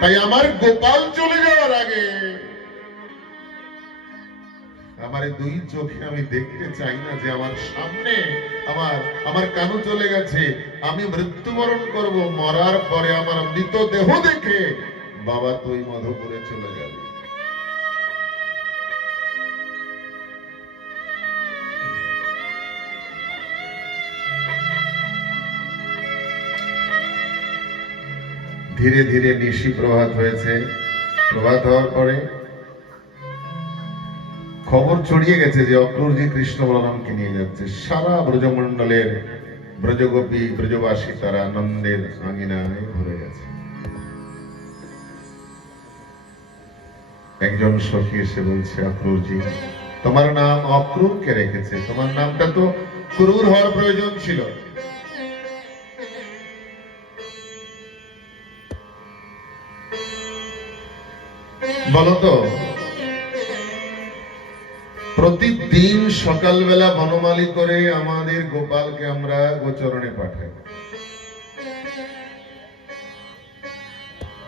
তাই আমার গোপাল চলে যাওয়ার আগে আমার দুই চোখে আমি দেখতে চাই না যে আমার সামনে আমার কানু চলে গেছে, আমি মৃত্যুবরণ করব, মরার পরে আমার মৃতদেহ দেখে বাবা তুই মধুপুরে চলে যাবে। ধীরে ধীরে নিশি প্রভাত হয়েছে। প্রভাত হওয়ার পরে খবর ছড়িয়ে গেছে যে অক্রূরজি কৃষ্ণ বলরামকে নিয়ে যাচ্ছে। সারা ব্রজমণ্ডলের ব্রজগোপী ব্রজবাসী তারা আনন্দের আঙিনায় ভরে গেছে। একজন সখী এসে বলছে, অক্রূরজি তোমার নাম অক্রূর কে রেখেছে? তোমার নামটা তো ক্রূর হওয়ার প্রয়োজন ছিল। বলতো, প্রতিদিন সকালবেলা বনমালী করে আমাদের গোপালকে আমরা গোচরণে পাঠাই।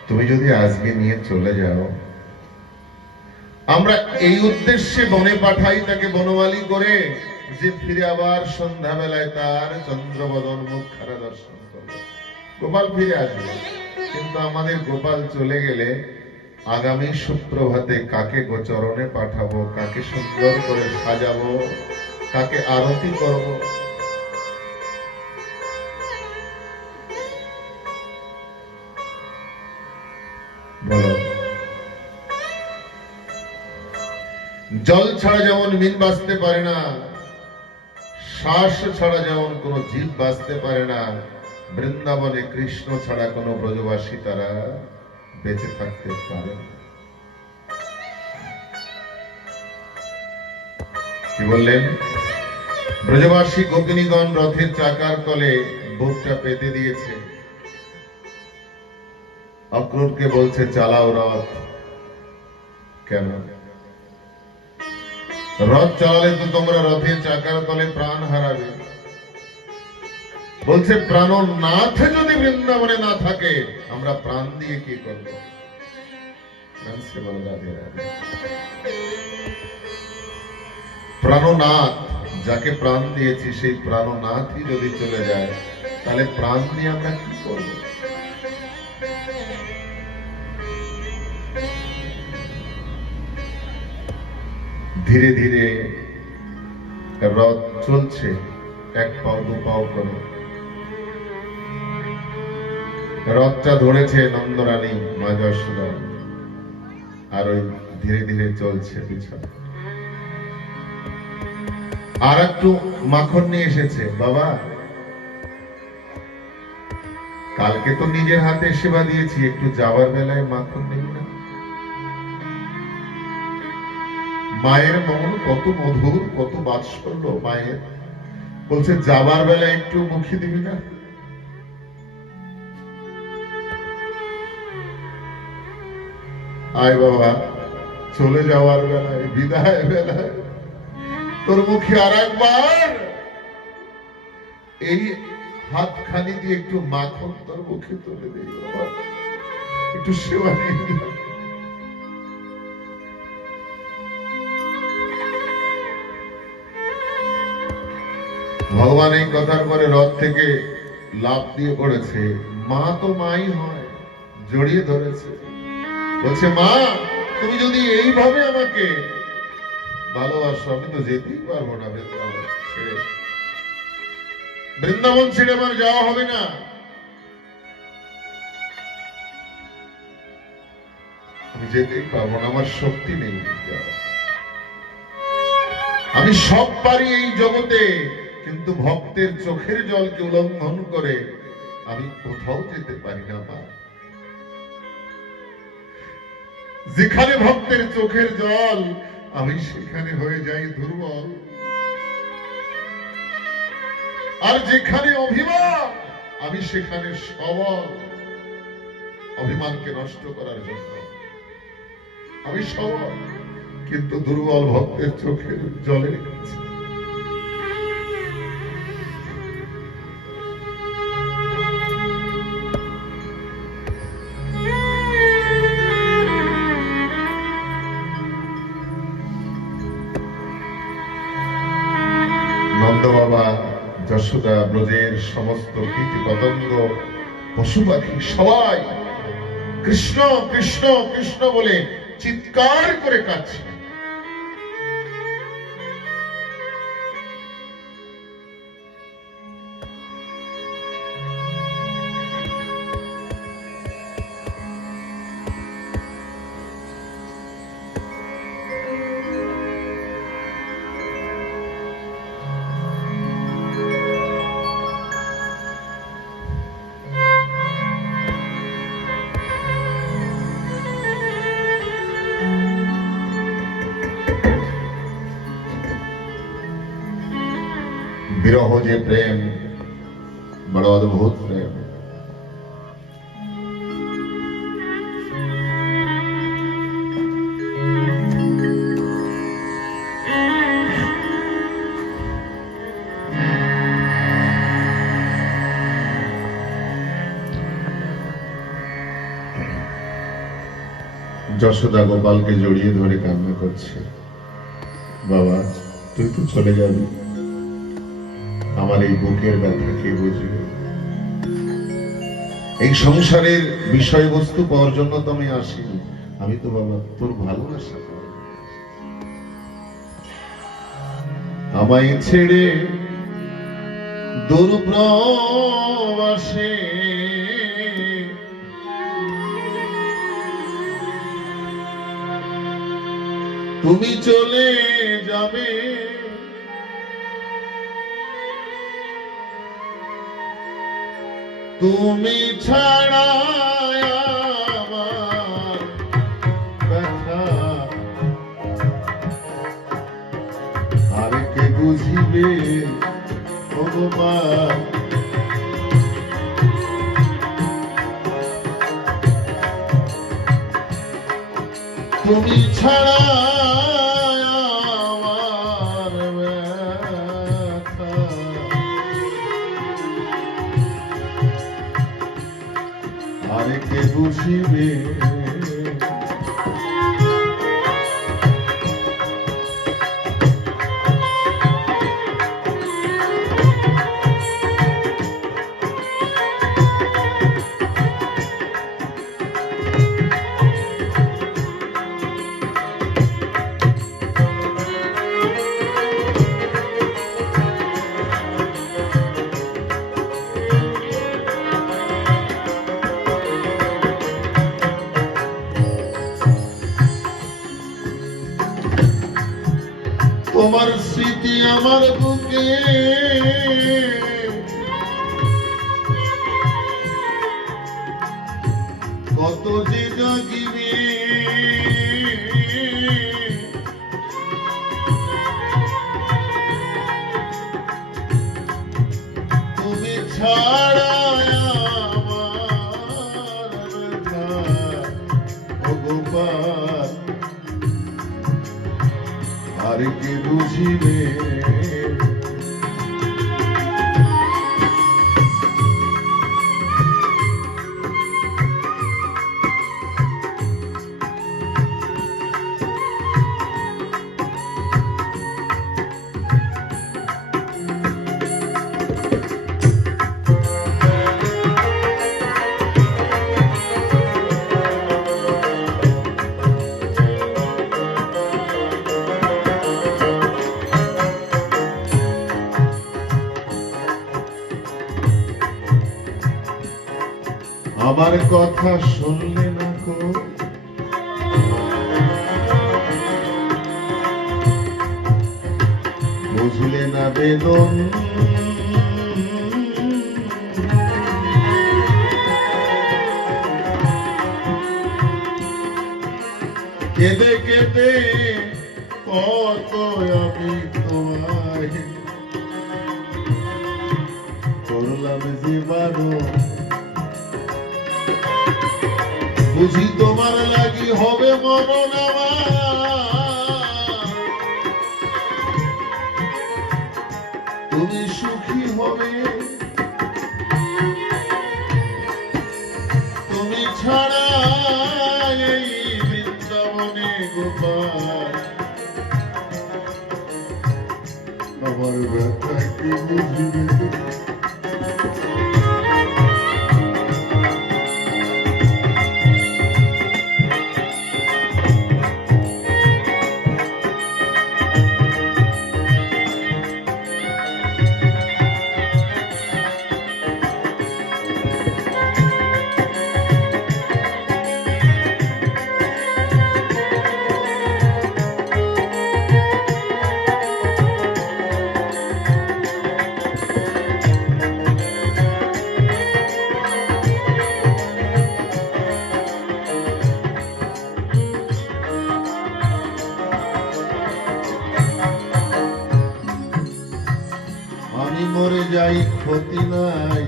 তুমি যদি আজকে নিয়ে চলে যাও, আমরা এই উদ্দেশ্যে বনে পাঠাই তাকে বনমালী করে, যে ফিরে আবার সন্ধ্যাবেলায় তার চন্দ্রবদন মুখখানা দর্শন করবে, গোপাল ফিরে আসবে। কিন্তু আমাদের গোপাল চলে গেলে আগামী সুপ্রভাতে কাকে গোচরণে পাঠাবো, কাকে সুন্দর করে সাজাবো, কাকে আরতি করব? বলো। জল ছাড়া যেমন মিন বাঁচতে পারে না, শ্বাস ছাড়া যেমন কোন জীব বাঁচতে পারে না, বৃন্দাবনে কৃষ্ণ ছাড়া কোন ব্রজবাসী তারা বেঁচে থাকতে পারে। কি বললেন? ব্রজবাসী গোপিনীগণ রথের চাকার তলে বুকটা পেতে দিয়েছে। অক্রূরকে বলছে, চালাও রথ। কেন? রথ চালালে তো তোমরা রথের চাকার তলে প্রাণ হারাবে। বলছে, প্রাণনাথ যদি বৃন্দাবনে না থাকে আমরা প্রাণ দিয়ে কি করব? প্রাণনাথ, যাকে প্রাণ দিয়েছি সেই প্রাণনাথই যদি চলে যায়, তাহলে প্রাণ দিয়ে আমরা কি করব? ধীরে ধীরে রথ চলছে, এক পাও দু পাও করে। রথটা ধরেছে নন্দরানী মা যশোদা, আর ওই ধীরে ধীরে চলছে পিছনে। আর একটু মাখন নিয়ে এসেছে। বাবা, কালকে তো নিজের হাতে সেবা দিয়েছি, একটু যাওয়ার বেলায় মাখন নেই না? মায়ের মন কত মধুর, কত বাৎসল্য মায়ের। বলছে, যাবার বেলায় একটু মুখে দিবি না? আয় বাবা, চলে যাওয়ার বেলায়, বিদায় বেলায় তোর মুখে আর একবার এই হাতখানি দিয়ে একটু মাখন তোর মুখে তুলে দিই বাবা, একটু সেবা নিয়ে। ভগবান এই কথার পরে রথ থেকে লাফ দিয়ে পড়েছে। মা তো মাই হয়, জড়িয়ে ধরেছে। বলছে, মা তুমি যদি এইভাবে আমাকে ভালোবাসো, আমি তো যেতেই পারবো না বৃন্দাবন ছেড়ে। বৃন্দাবন ছেড়ে আমার যাওয়া হবে না। আমি যেতেই পারবো না, আমার শক্তি নেই। আমি সব পারি এই জগতে, কিন্তু ভক্তের চোখের জলকে উল্লঙ্ঘন করে আমি কোথাও যেতে পারি না। মা, যেখানে ভক্তের চোখের জল, আমি সেখানে হয়ে যাই দুর্বল। আর যেখানে অভিমান, আমি সেখানে সবল। অভিমানকে নষ্ট করার জন্য আমি সবল, কিন্তু দুর্বল ভক্তের চোখের জলের কাছে। যশোদা ব্রজের সমস্ত কীট পতঙ্গ পশু পাখি সবাই কৃষ্ণ কৃষ্ণ কৃষ্ণ বলে চিৎকার করে কাঁদছে। বিরহ যে প্রেম, বড় অদ্ভুত প্রেম। যশোদা গোপালকে জড়িয়ে ধরে কান্না করছে, বাবা তুই তো চলে যাবি, আমার এই বুকের ব্যথা কে বুঝবে? এই সংসারের বিষয়বস্তু পাওয়ার জন্য তো আমি আসিনি, আমি তো বাবা তোর ভালোবাসা। আমায় ছেড়ে দূর প্রবাসে তুমি চলে যাবে, তুমি ছাড়া আমার ব্যথা আর কে বুঝিবে ভগবান? তুমি ছাড়া আমার ব্যথা আর কে বুঝিবে? তোমার স্মৃতি আমার বুকে কত যে জাগিবে, তুমি ছাড়া আমার ব্যথা ও গোপাল আর কে বুঝিবে? আমার কথা শুনলে না কো, বুঝলে না বেদন, কেঁদে কেঁদে কত আমি তোমায় করলাম জীবাণু, বুঝি তোমার লাগি হবে মরণ আমার, তুমি সুখী হবে, তুমি ছাড়া এই বৃন্দাবনে গোপাল। আমার ব্যথা কে বুঝবে? আমি মরে যাই ক্ষতি নাই,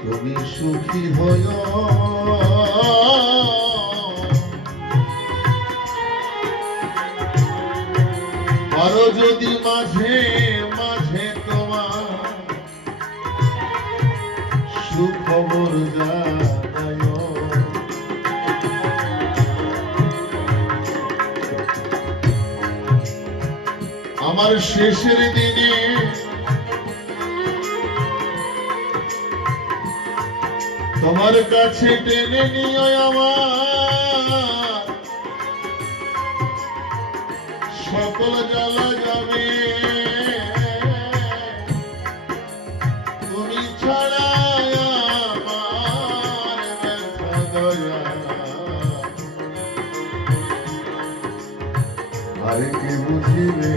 তুমি সুখী হইও। আরো যদি মাঝে মাঝে তোমার সুখবর জানায়, আমার শেষের দিনে তোমার কাছে টেনে নিও আমার সকল জ্বালা যাবে, তুমি ছাড়া আমার ব্যথা দয়া আর কে বুঝিবে?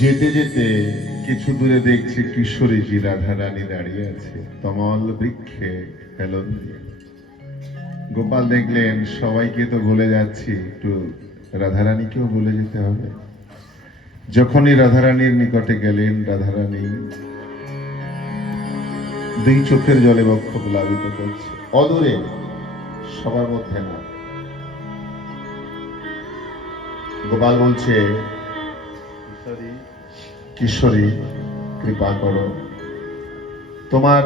যেতে যেতে কিছু দূরে দেখছি কিশোরীজি রাধারানী দাঁড়িয়ে আছে তমাল বৃক্ষে হেলন দিয়ে। গোপাল দেখলেন সবাইকে তো ভুলে যাচ্ছি, একটু রাধারানীকেও ভুলে যেতে হবে। যখনই রাধারানীর নিকটে গেলেন, রাধারানী দুই চোখের জলে বক্ষ প্লাবিত করছে, অদূরে, সবার মধ্যে না। গোপাল বলছে, কিশোরী কৃপা করো, তোমার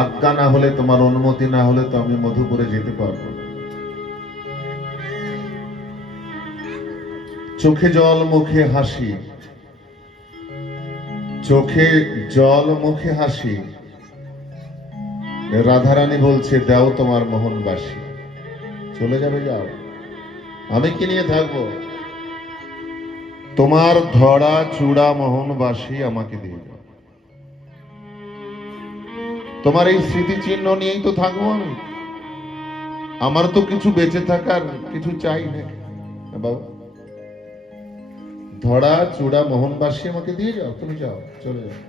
আজ্ঞা না হলে, তোমার অনুমতি না হলে তো আমি মধুপুরে যেতে পারবো না। চোখে জল মুখে হাসি, চোখে জল মুখে হাসি। রাধারানী বলছে, দাও তোমার মোহনবাসী। চলে যাবে, যাও, আমি কি নিয়ে থাকবো? তোমার ধরা চূড়া মোহনবাসী আমাকে দিয়ে দাও। তোমার এই স্মৃতিচিহ্ন নিয়েই তো থাকবো আমি। আমার তো কিছু বেঁচে থাকার কিছু চাই না বাবা। ধরা চূড়া মোহনবাসী আমাকে দিয়ে যাও, তুমি যাও, চলে যাও।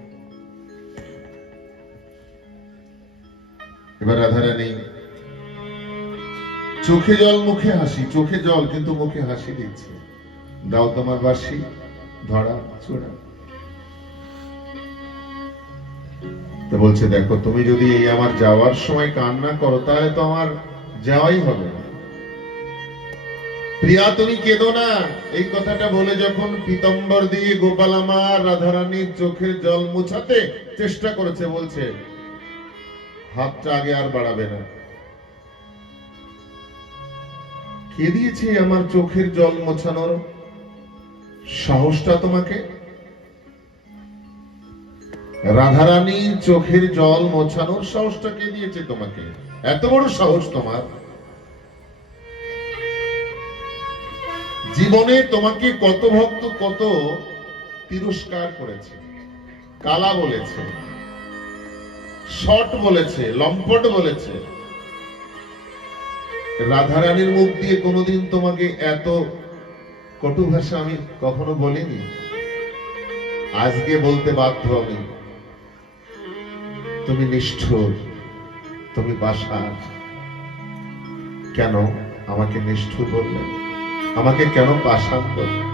এবার রাধারানী চোখে জল মুখে হাসি, চোখে জল কিন্তু মুখে হাসি দিচ্ছে। দাও তোমার বাসি, ধরা চূড়া। তো বলছে, দেখো তুমি যদি এই আমার যাওয়ার সময় কান্না করো তাহলে তো আমার যাওয়াই হবে না। প্রিয়া তুমি কেঁদো না, এই কথাটা বলে যখন পীতম্বর দিয়ে গোপাল আমার রাধারানীর চোখের জল মুছাতে চেষ্টা করেছে, বলছে হাতটা আগে আর বাড়াবে না। কে দিয়েছে আমার চোখের জল মোছানোর সাহসটা তোমাকে? রাধারানীর চোখের জল মোছানোর সাহসটা কে দিয়েছে তোমাকে? এত বড় সাহস তোমার? জীবনে তোমাকে কত ভক্ত কত তিরস্কার করেছে, কালা বলেছে, শট বলেছে, লম্পট বলেছে। রাধারানীর মুখ দিয়ে কোনোদিন তোমাকে এত কটু ভাষা আমি কখনো বলিনি। আজকে বলতে বাধ্য আমি, তুমি নিষ্ঠুর, তুমি বাসা। কেন? আমাকে নিষ্ঠুর বললেন, আমাকে কেন পাষাণ বললেন?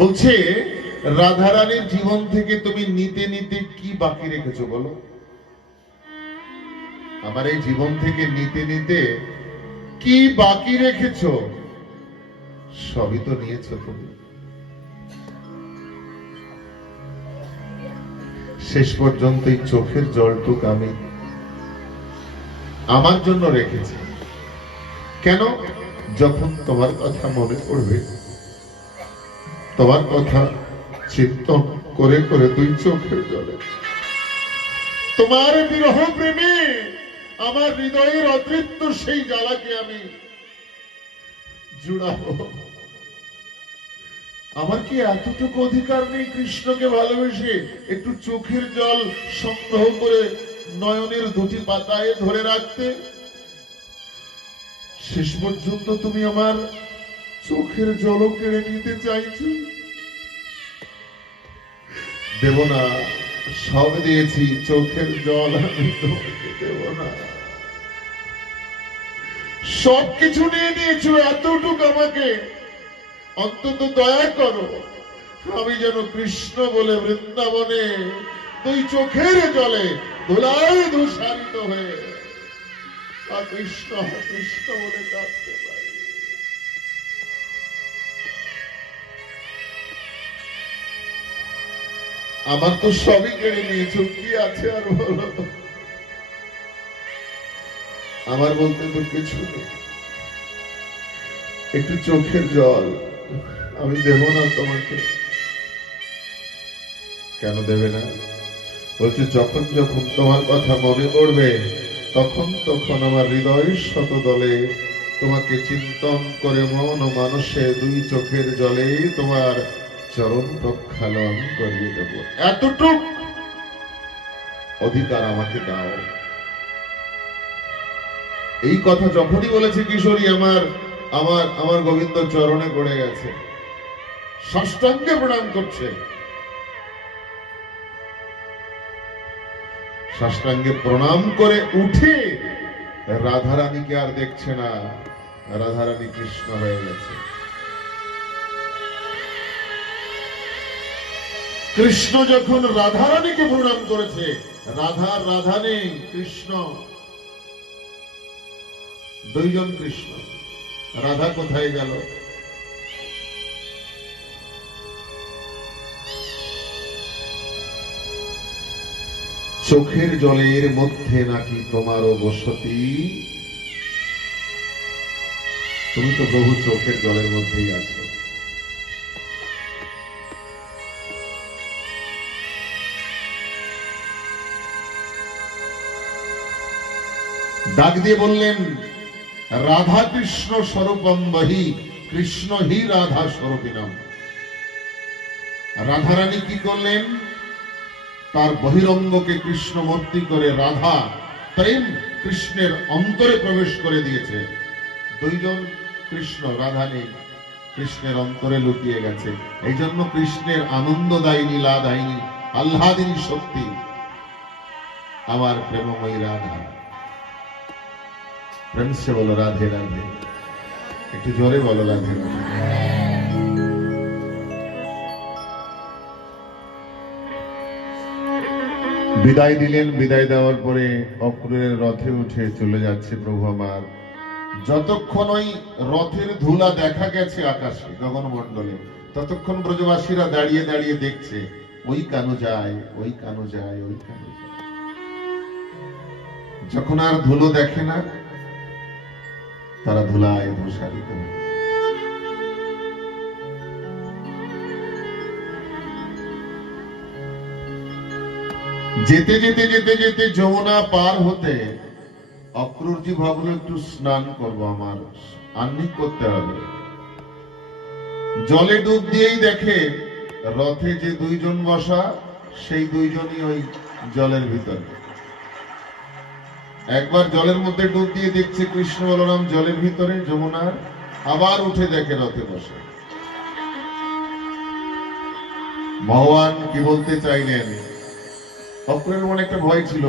বলছে রাধারানীর জীবন থেকে তুমি নিতে নিতে কি বাকি রেখেছো বলো? আমার এই জীবন থেকে নিতে নিতে কি বাকি রেখেছো? সবই তো নিয়েছো তুমি। শেষ পর্যন্ত এই চোখের জলটুক আমি আমার জন্য রেখেছি। কেন? যখন তোমার কথা মনে পড়বে, তোমার কথা চিন্তন করে করে দুই চোখের জলে তোমার বিরহ প্রেমে আমার হৃদয়ের অতৃপ্ত সেই জ্বালাকে আমি জুড়াবো। আমার কি এতটুকু অধিকার নেই কৃষ্ণকে ভালোবেসে একটু চোখের জল সংগ্রহ করে নয়নের দুটি পাতায় ধরে রাখতে? শেষ পর্যন্ত তুমি আমার চোখের জলও কেড়ে নিতে চাইছো। দেব না, সব দিয়েছি, চোখের জল আমি তোমাকে দেব না। সবকিছু নিয়ে নিয়েছো, এতটুকু আমাকে অন্তত দয়া করো। আমি যেন কৃষ্ণ বলে বৃন্দাবনে দুই চোখের জলে ধুলায় ধূসারিত হয়ে কৃষ্ণ কৃষ্ণ বলে কাঁদতে পারি। আমার তো সবই কেড়ে নিয়েছো, কি আছে আর বলো? আমার বলতে তো কিছু নেই। একটু চোখের জল আমি দেব না তোমাকে। কেন দেবে না? বলছে যখন যখন তোমার কথা মনে পড়বে, তখন তখন আমার হৃদয় শতদলে তোমাকে চিন্তন করে মন ও মানুষে দুই চোখের জলে তোমার চরণ প্রক্ষালন করিয়ে দেব। এতটুক অধিকার আমাকে দাও। এই কথা যখনই বলেছে কিশোরী আমার আমার আমার গোবিন্দ চরণে পড়ে গেছে, সাষ্টাঙ্গে প্রণাম করছে। সাষ্টাঙ্গে প্রণাম করে উঠে রাধারানীকে আর দেখছে না, রাধারানী কৃষ্ণ হয়ে গেছে। কৃষ্ণ যখন রাধারানীকে প্রণাম করেছে, রাধা নেই, কৃষ্ণ, দুইজন কৃষ্ণ। রাধা কোথায় গেল? চোখের জলের মধ্যে নাকি তোমারও বসতি? তুমি তো প্রভু চোখের জলের মধ্যেই আছো। ডাক দিয়ে বললেন রাধা কৃষ্ণ স্বরূপম বহি, কৃষ্ণ হি রাধা স্বরূপিনম। রাধারানী কি করলেন? তার বহিরঙ্গকে কৃষ্ণমূর্তি করে রাধা প্রেম কৃষ্ণের অন্তরে প্রবেশ করে দিয়েছে। দুইজন কৃষ্ণ, রাধা নেই, কৃষ্ণের অন্তরে লুকিয়ে গেছে। এই জন্য কৃষ্ণের আনন্দদায়িনী, লাদায়িনী, আহ্লাদিনী শক্তি আমার প্রেমময়ী রাধা। প্রেম সে বলো রাধে রাধে, একটু জোরে বলো রাধে রাধে। বিদায় দিলেন। বিদায় দেওয়ার পরে অক্রূরের রথে উঠে চলে যাচ্ছে প্রভু আমার। যতক্ষণ ওই রথের ধুলা দেখা গেছে আকাশে গগনমণ্ডলে, ততক্ষণ ব্রজবাসীরা দাঁড়িয়ে দাঁড়িয়ে দেখছে, ওই কানু যায়, ওই কানু যায়, ওই কানু যায়। যখন আর ধুলো দেখে না, তারা ধুলায় ধূসারিত হয়। যেতে যেতে যেতে যেতে যমুনা পার হতে অক্রূরজি ভাবলো একটু স্নান করবো, আমার আহ্নিক করতে হবে। জলে ডুব দিয়েই দেখে রথে যে দুইজন বসা, সেই দুইজনই ওই জলের ভিতরে। একবার জলের মধ্যে ডুব দিয়ে দেখছে কৃষ্ণ বলরাম জলের ভিতরে যমুনার, আবার উঠে দেখে রথে বসে। ভগবান কি বলতে চাইলেন? অক্রূরের মনে একটা ভয় ছিল,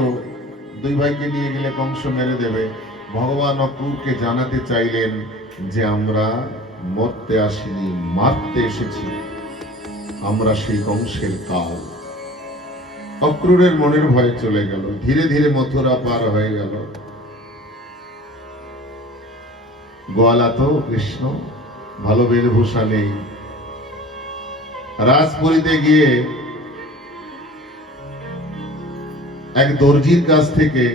দুই ভাইকে নিয়ে গেলে কংস মেরে দেবে। ভগবান অক্রূরকে জানাতে চাইলেন যে আমরা মরতে আসিনি, মারতে এসেছি, আমরা সেই কংসের কাল। অক্রূরের মনের ভয় চলে গেল, ধীরে ধীরে মথুরা পার হয়ে গেল। গোয়ালা তো কৃষ্ণ, ভালো বেশভূষা নেই। রাজপুরীতে গিয়ে এক দর্জির কাছ থেকে,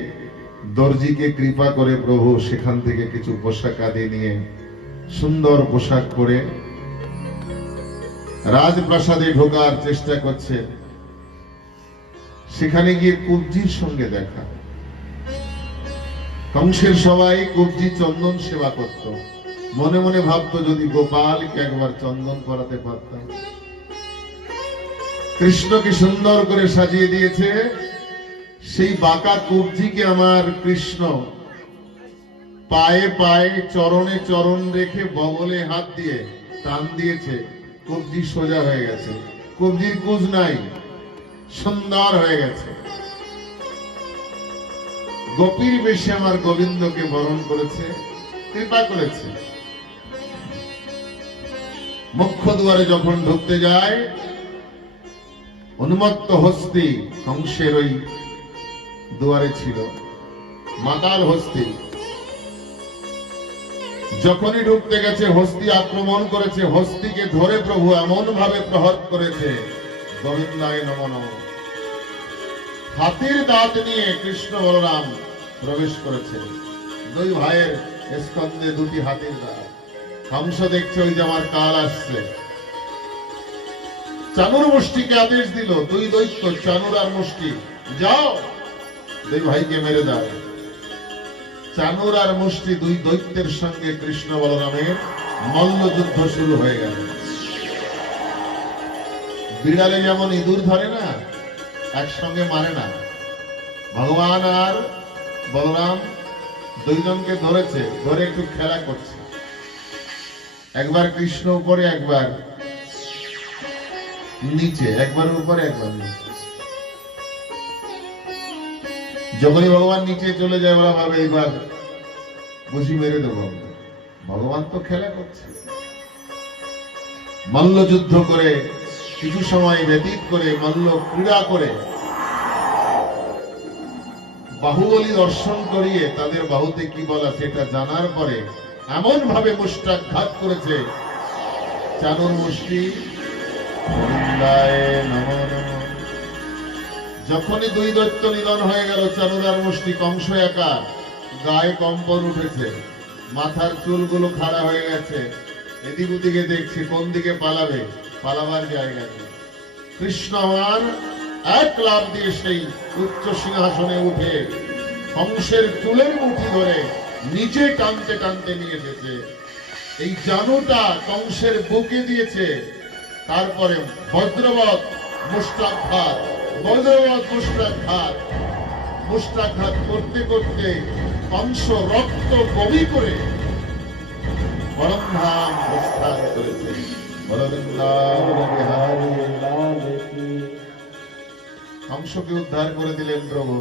দর্জিকে কৃপা করে প্রভু সেখান থেকে কিছু পোশাক আদি নিয়ে সুন্দর পোশাক পরে রাজপ্রাসাদে ঢোকার চেষ্টা করছে। সেখানে গিয়ে কুবজির সঙ্গে দেখা। কংসের সবাই কুবজি চন্দন সেবা করত, মনে মনে ভাবতো যদি গোপালকে একবার চন্দন করাতে পারতাম। কৃষ্ণকে সুন্দর করে সাজিয়ে দিয়েছে, সেই বাঁকা কুবজিকে আমার কৃষ্ণ পায়ে পায়ে চরণে চরণ রেখে বগলে হাত দিয়ে টান দিয়েছে, কুবজি সোজা হয়ে গেছে, কুবজির কুজ নাই, সুন্দর হয়ে গেছে। গোপীর বেশে আমার গোবিন্দকে বরণ করেছে, কৃপা করেছে। মুখ্য দুয়ারে যখন ঢুকতে যায়, উন্মত্ত হস্তি কংসের ওই দুয়ারে ছিল, মাতাল হস্তি। যখনই ঢুকতে গেছে হস্তি আক্রমণ করেছে, হস্তিকে ধরে প্রভু এমন ভাবে প্রহর করেছে, গোবিন্দায় নমঃ নমঃ। হাতির দাঁত নিয়ে কৃষ্ণ বলরাম প্রবেশ করেছে, দুই ভাইয়ের স্কন্ধে দুটি হাতির দাঁত। কংস দেখছে ওই যে আমার কাল আসছে। চানুর মুষ্টিকে আদেশ দিল, দুই দৈত্য চানুর আর মুষ্টি, যাও দুই ভাইকে মেরে দাও। চানুর আর মুষ্টি দুই দৈত্যের সঙ্গে কৃষ্ণ বলরামের মল্লযুদ্ধ শুরু হয়ে গেল। বিড়ালে যেমন ইঁদুর ধরে না, একসঙ্গে মারে না, ভগবান আর বলরাম দুইজনকে ধরেছে, ধরে একটু খেলা করছে। একবার কৃষ্ণ উপরে, একবার নিচে, একবার উপরে একবার নিচে। যখনই ভগবান নিচে চলে যায়, ওরা ভাবে এইবার বুঝি মেরে দেবো। ভগবান তো খেলা করছে। মল্লযুদ্ধ করে কিছু সময় ব্যতীত করে, মল্ল ক্রীড়া করে, বাহুবলী দর্শন করিয়ে তাদের বাহুতে কি বলা সেটা জানার পরে এমন ভাবে মুষ্টাঘাত করেছে, চানুর মুষ্টি গোবিন্দায় নমঃ নমঃ। যখনই দুই দৈত্য নিধন হয়ে গেল, চানুর আর মুষ্টি, কংস একা, গায়ে কম্পন উঠেছে, মাথার চুলগুলো খাড়া হয়ে গেছে, এদিক ওদিকে দেখছে কোন দিকে পালাবে, পালাবার জায়গা নেই। কৃষ্ণ আমার এক লাফ দিয়ে সেই উচ্চ সিংহাসনে উঠে কংসের চুলের মুঠি ধরে নিচে টানতে টানতে নিয়ে এসেছে। এই জানুটা কংসের বুকে দিয়েছে। তারপরে বজ্রবৎ মুষ্টাঘাত, বজ্রবৎ মুষ্টাঘাত, মুষ্টাঘাত করতে করতে কংস রক্ত বমি করে পরমধাম প্রস্থান করেছে। কংসকে উদ্ধার করে দিলেন প্রভু।